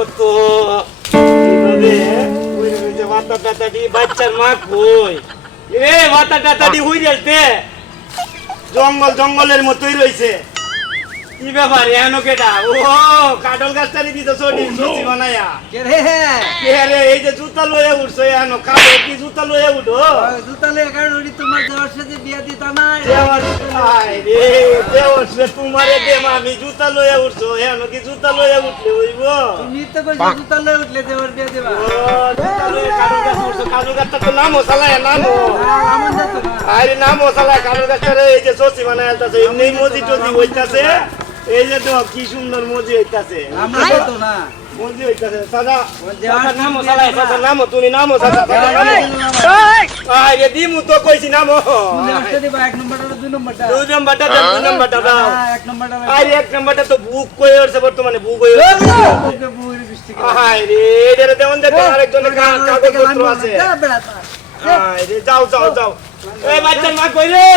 করতো এইভাবে ওই যে মাথা টাটাটি বাচ্চার মা কই রে মাথা টাটাটি হই যাচ্ছে জঙ্গলের মতোই রইছে কি ব্যাপার এনো কেডা ও কাটল গাছটারি দিত সচি বানায়া কে রে কে রে এই যে জুতা লয়ে উঠছো এনো কালো কি জুতা লয়ে উঠো জুতা লয়ে কারণ তোমার দেওয়ার সাথে বিয়া দিতা না দেওয়ার আই রে দেওয়ার সে তোমারে দেম আমি জুতা লয়ে উঠছো এনো কি জুতা লয়ে উঠলে হইব তুমি তো কইছো জুতা লয়ে উঠলে দেওয়ার বিয়া দিবা ও জুতা লয়ে কাটল গাছ উঠছো কাটল গাছটা তো নাম মশালায় নামো আমন যাতো না আরে নাম মশালায় কাটল গাছটারে এই যে সচি বানায় আলতাছে এমনি মজি টজি হইতাছে এই যে তো কি সুন্দর মজি হইতাছে আমরা যাতো না মজি হইতাছে সাদা দেওয়ার নাম মশালায় সাদা নাম তুমি নাম মশালা আরে দিমু তো কইছি নাম তুমি আসতে দিবা এক নম্বরটা দুই নম্বরটা দুই নম্বরটা দাও দুই নম্বরটা দাও এক নম্বরটা আরে এক নম্বরটা তো বুক কই হচ্ছে বর্তমানে বুক হই ওকে বুড়ি বৃষ্টি আরে এটারে দেন দেখো আরেকজনের কাগজপত্র আছে বেড়াতা আরে যাও যাও যাও এই বাচ্চার মা কই রে